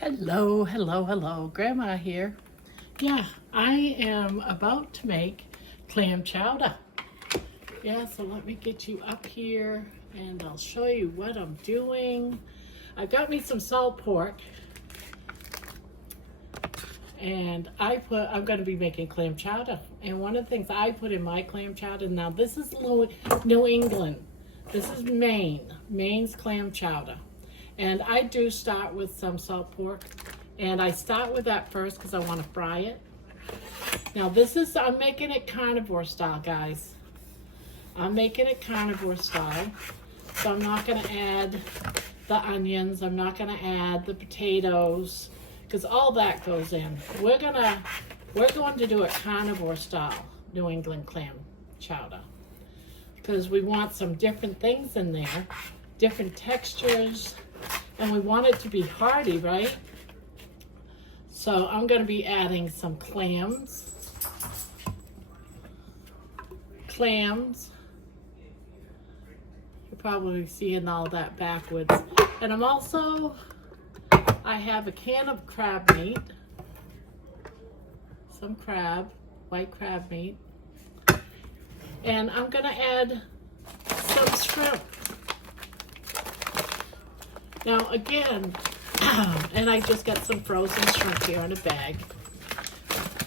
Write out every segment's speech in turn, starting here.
Hello, hello, hello. Grandma here. Yeah, I am about to make clam chowder. Yeah, so let me get you up here and I'll show you what I'm doing. I got me some salt pork and I'm going to be making clam chowder. And one of the things I put in my clam chowder, now this is New England. This is Maine's clam chowder. And I do start with some salt pork. And I start with that first because I want to fry it. Now I'm making it carnivore style, guys. I'm making it carnivore style. So I'm not going to add the onions. I'm not going to add the potatoes because all that goes in. We're going to do it carnivore style, New England clam chowder. Because we want some different things in there, different textures. And we want it to be hearty, right? So I'm going to be adding some clams. You're probably seeing all that backwards. And I have a can of crab meat. Some crab, white crab meat. And I'm going to add some shrimp. Now again, and I just got some frozen shrimp here in a bag.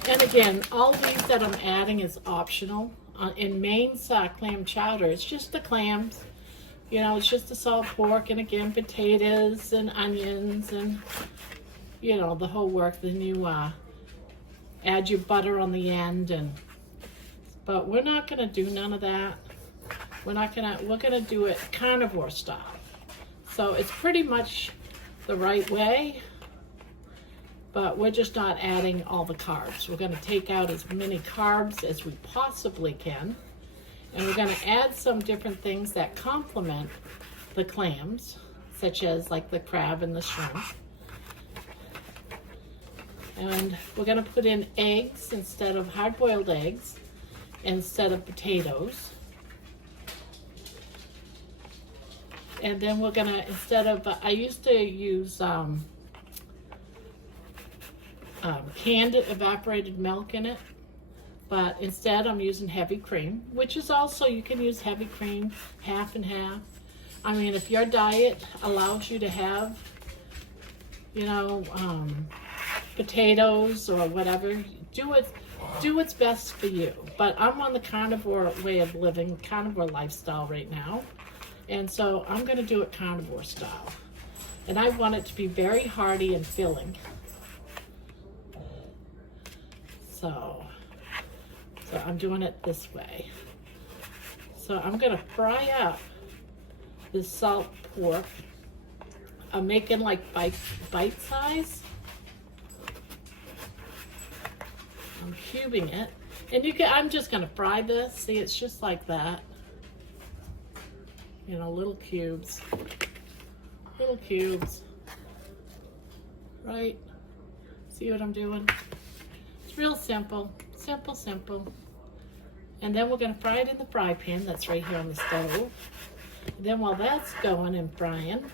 And again, all these that I'm adding is optional. In Maine's clam chowder, it's just the clams. You know, it's just the salt pork and again, potatoes and onions and, you know, the whole work. Then you add your butter on the end. But we're not going to do none of that. We're going to do it carnivore style. So it's pretty much the right way, but we're just not adding all the carbs. We're going to take out as many carbs as we possibly can, and we're going to add some different things that complement the clams, such as like the crab and the shrimp. And we're going to put in eggs instead of hard-boiled eggs, instead of potatoes. And then we're gonna, I used to use canned evaporated milk in it, but instead I'm using heavy cream, which is also, you can use heavy cream, half and half. I mean, if your diet allows you to have, you know, potatoes or whatever, do what's best for you. But I'm on the carnivore way of living, carnivore lifestyle right now. And so I'm going to do it carnivore style. And I want it to be very hearty and filling. So I'm doing it this way. So I'm going to fry up this salt pork. I'm making like bite size. I'm cubing it. And I'm just going to fry this. See, it's just like that. You know, little cubes, right? See what I'm doing? It's real simple. And then we're going to fry it in the fry pan that's right here on the stove. And then while that's going and frying,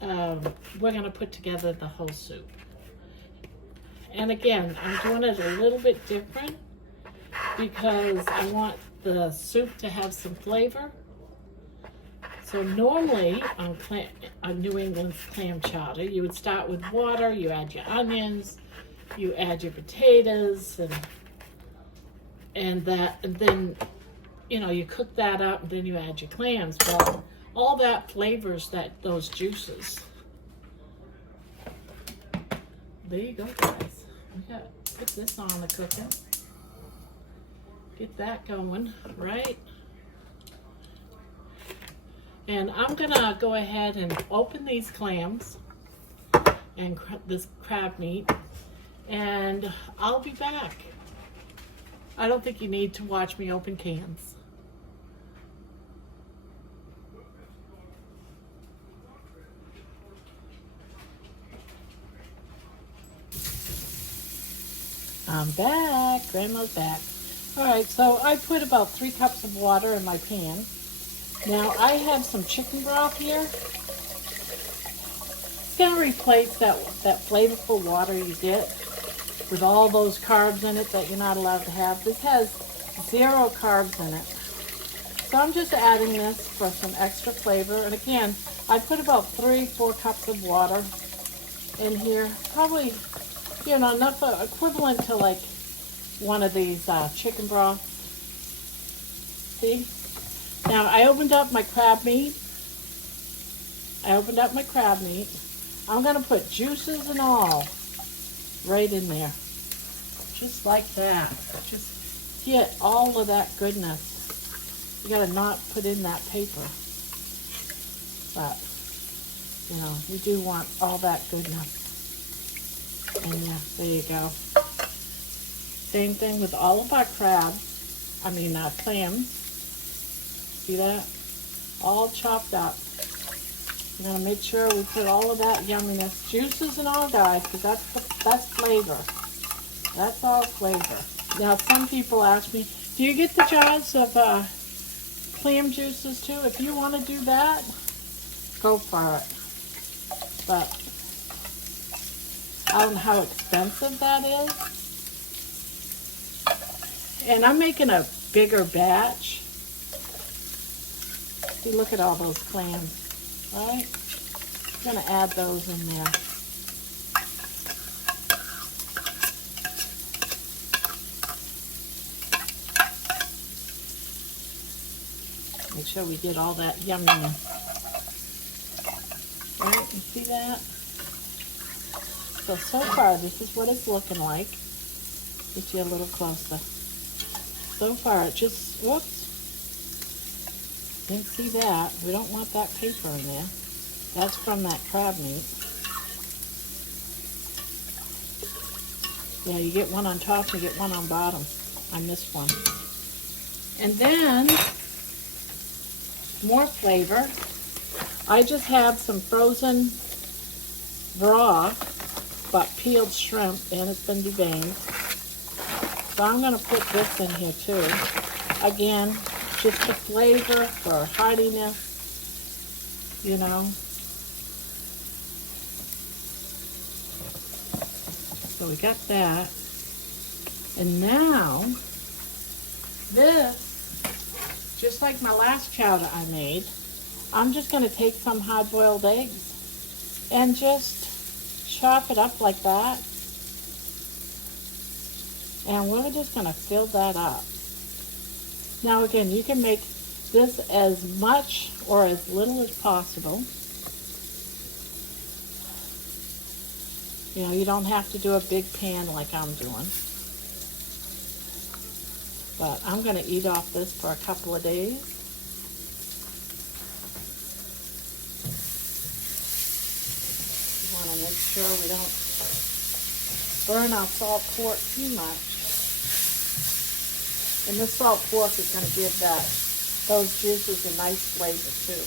we're going to put together the whole soup. And again, I'm doing it a little bit different because I want the soup to have some flavor. So normally on New England's clam chowder, you would start with water, you add your onions, you add your potatoes, and then you know, you cook that up and then you add your clams. Well, all that flavors those juices. There you go, guys. We got to put this on the cooking. Get that going, right? And I'm gonna go ahead and open these clams and this crab meat, and I'll be back. I don't think you need to watch me open cans. I'm back. Grandma's back. All right, so I put about 3 cups of water in my pan. Now I have some chicken broth here, It's going to replace that flavorful water you get with all those carbs in it that you're not allowed to have. This has 0 carbs in it. So I'm just adding this for some extra flavor. And again, I put about 3-4 cups of water in here. Probably, you know, enough equivalent to like one of these chicken broths. See? Now I opened up my crab meat. I'm going to put juices and all right in there. Just like that. Just get all of that goodness. You got to not put in that paper. But, you know, you do want all that goodness. And yeah, there you go. Same thing with all of our crabs. Clams. See that? All chopped up. We're going to make sure we put all of that yumminess, juices and all, guys, because that's flavor. That's all flavor. Now, some people ask me, do you get the jars of clam juices too? If you want to do that, go for it. But I don't know how expensive that is. And I'm making a bigger batch. See, look at all those clams. All right, I'm going to add those in there. Make sure we get all that yumminess. All right, you see that? So far, this is what it's looking like. Get you a little closer. So far, it just, whoops. Didn't see that. We don't want that paper in there. That's from that crab meat. Yeah, you get one on top, you get one on bottom. I missed one. And then, more flavor. I just have some frozen broth, but peeled shrimp, and it's been deveined. So I'm going to put this in here too. Again, just the flavor for heartiness, you know. So we got that. And now, this, just like my last chowder I made, I'm just going to take some hard-boiled eggs and just chop it up like that. And we're just going to fill that up. Now again, you can make this as much or as little as possible. You know, you don't have to do a big pan like I'm doing. But I'm going to eat off this for a couple of days. You want to make sure we don't burn our salt pork too much. And this salt pork is going to give those juices a nice flavor too.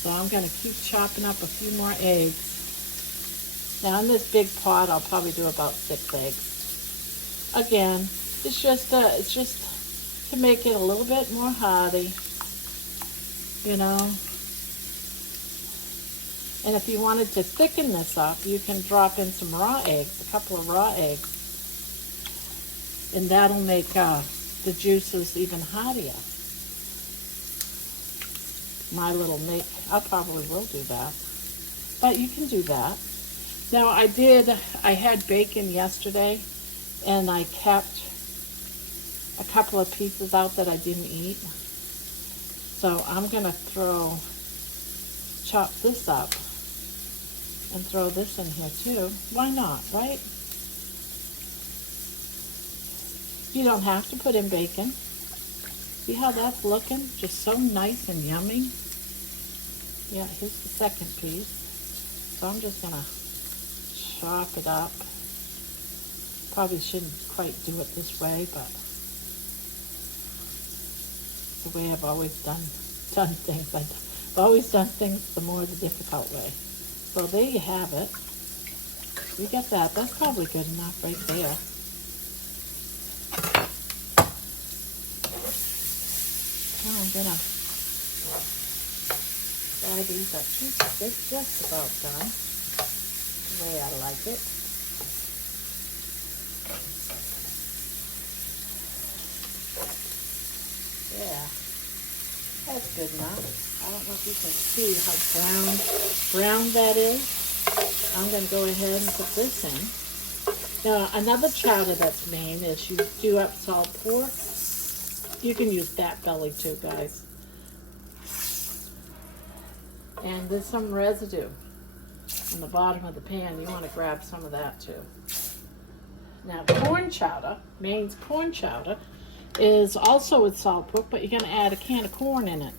So I'm going to keep chopping up a few more eggs. Now in this big pot, I'll probably do about 6 eggs. Again, it's just to make it a little bit more hearty, you know. And if you wanted to thicken this up, you can drop in some raw eggs, a couple of raw eggs. And that'll make the juices even heartier. I probably will do that. But you can do that. Now I had bacon yesterday, and I kept a couple of pieces out that I didn't eat. So I'm going to chop this up and throw this in here too. Why not, right? You don't have to put in bacon. See how that's looking? Just so nice and yummy. Yeah, here's the second piece. So I'm just gonna chop it up. Probably shouldn't quite do it this way, but it's the way I've always done things. I've always done things the difficult way. So there you have it. You get that. That's probably good enough right there. Now I'm gonna These are just about done, the way I like it. Yeah, that's good enough. I don't know if you can see how brown that is. I'm going to go ahead and put this in. Now, another chowder that's made is you do up salt pork. You can use that belly too, guys. And there's some residue on the bottom of the pan. You want to grab some of that too. Now, corn chowder, Maine's corn chowder, is also with salt pork, but you're going to add a can of corn in it.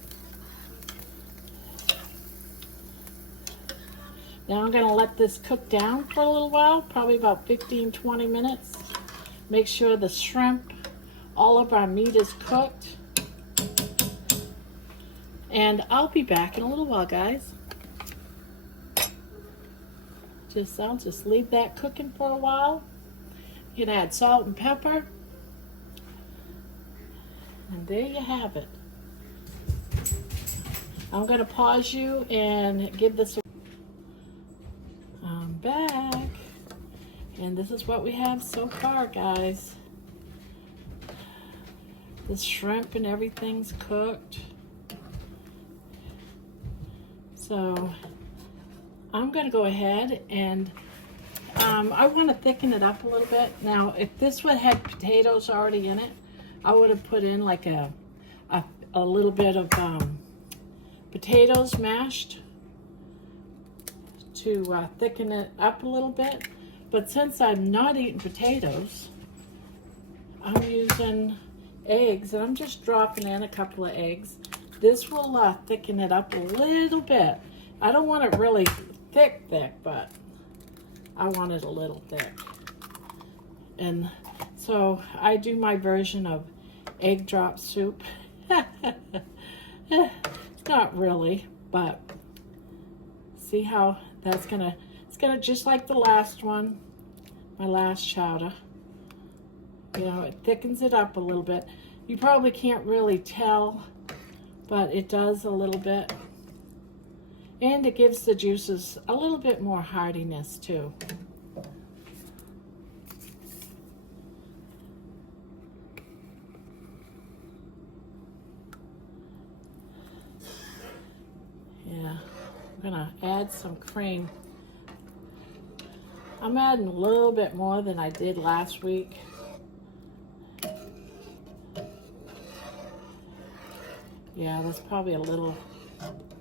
Now I'm going to let this cook down for a little while, probably about 15-20 minutes. Make sure the shrimp, all of our meat is cooked. And I'll be back in a little while, guys. I'll just leave that cooking for a while. You can add salt and pepper. And there you have it. I'm going to pause you and give this a... I'm back. And this is what we have so far, guys. The shrimp and everything's cooked. So I'm going to go ahead and I want to thicken it up a little bit. Now, if this would have potatoes already in it, I would have put in like a little bit of potatoes mashed to thicken it up a little bit. But since I'm not eating potatoes, I'm using eggs, and I'm just dropping in a couple of eggs. This will thicken it up a little bit. I don't want it really thick, but I want it a little thick. And so I do my version of egg drop soup. Not really, but see how that's gonna, it's gonna just like the last one, my last chowder. You know, it thickens it up a little bit. You probably can't really tell, but it does a little bit. And it gives the juices a little bit more heartiness too. Yeah, I'm gonna add some cream. I'm adding a little bit more than I did last week. Yeah, there's probably a little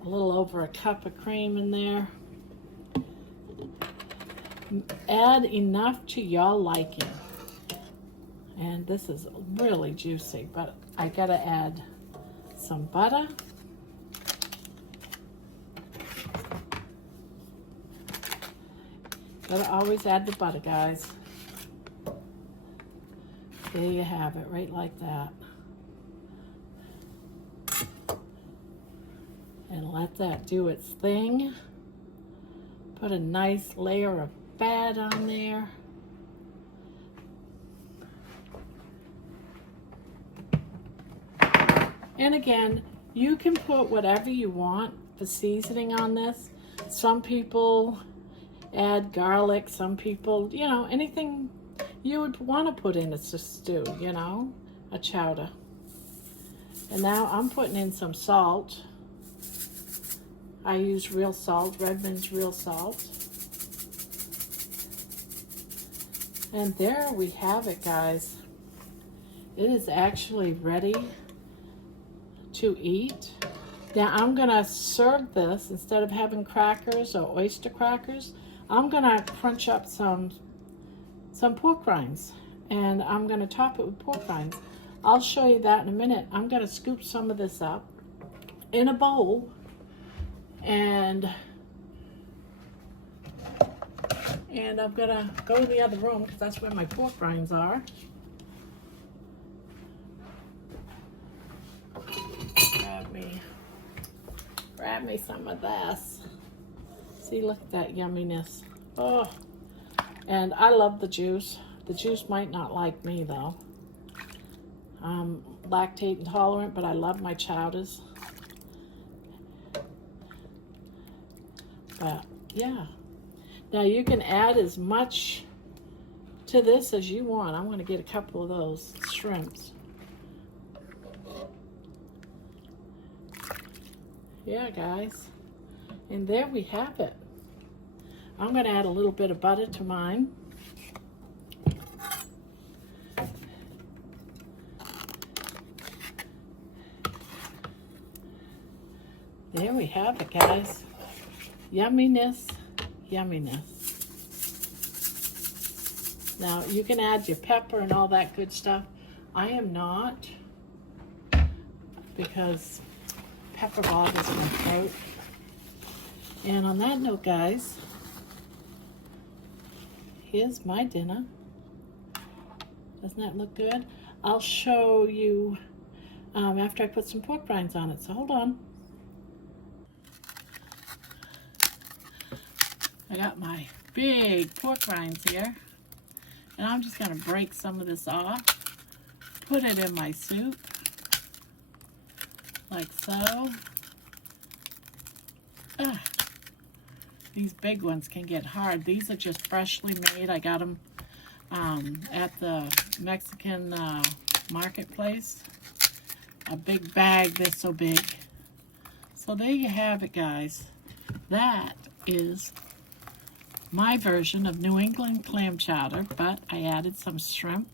over a cup of cream in there. Add enough to your liking. And this is really juicy, but I gotta add some butter. Gotta always add the butter, guys. There you have it, right like that. And let that do its thing. Put a nice layer of fat on there. And again, you can put whatever you want for seasoning on this. Some people add garlic, some people, you know, anything you would want to put in a stew, you know, a chowder. And now I'm putting in some salt. I use real salt, Redmond's real salt. And there we have it, guys. It is actually ready to eat. Now I'm gonna serve this, instead of having crackers or oyster crackers, I'm gonna crunch up some pork rinds, and I'm gonna top it with pork rinds. I'll show you that in a minute. I'm gonna scoop some of this up in a bowl, and I'm gonna go to the other room because that's where my pork rinds are. Grab me some of this. See, look at that yumminess. Oh, and I love the juice. The juice might not like me though. I'm lactate intolerant, but I love my chowders. But yeah. Now you can add as much to this as you want. I'm going to get a couple of those shrimps. Yeah, guys. And there we have it. I'm going to add a little bit of butter to mine. There we have it, guys. Yumminess, yumminess. Now, you can add your pepper and all that good stuff. I am not, because pepper bothers my throat. And on that note, guys, here's my dinner. Doesn't that look good? I'll show you after I put some pork rinds on it, so hold on. I got my big pork rinds here, and I'm just going to break some of this off, put it in my soup, like so. These big ones can get hard. These are just freshly made. I got them at the Mexican marketplace. A big bag, they're so big. So there you have it, guys. That is my version of New England clam chowder, but I added some shrimp,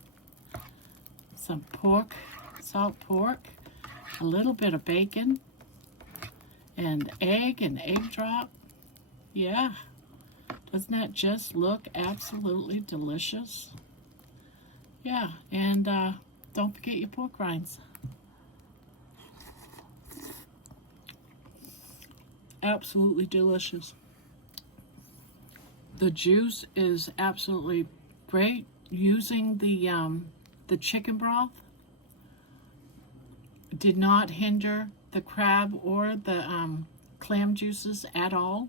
some pork, salt pork, a little bit of bacon, and egg drop. Yeah, doesn't that just look absolutely delicious? Yeah, and don't forget your pork rinds. Absolutely delicious. The juice is absolutely great. Using the chicken broth did not hinder the crab or the clam juices at all.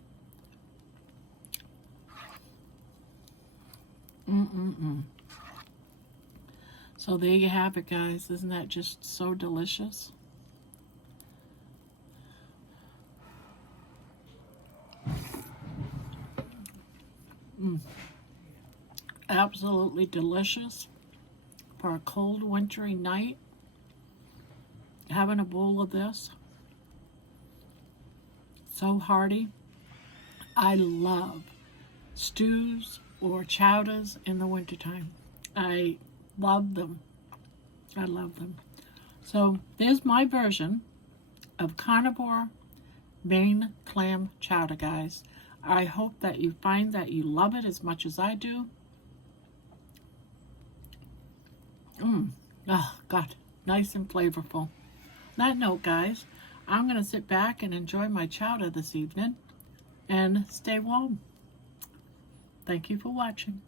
So there you have it, guys. Isn't that just so delicious? Absolutely delicious for a cold wintry night. Having a bowl of this. So hearty. I love stews or chowders in the wintertime. I love them. I love them. So there's my version of Carnivore Maine clam chowder, guys. I hope that you find that you love it as much as I do. Oh, God. Nice and flavorful. On that note, guys, I'm going to sit back and enjoy my chowder this evening and stay warm. Thank you for watching.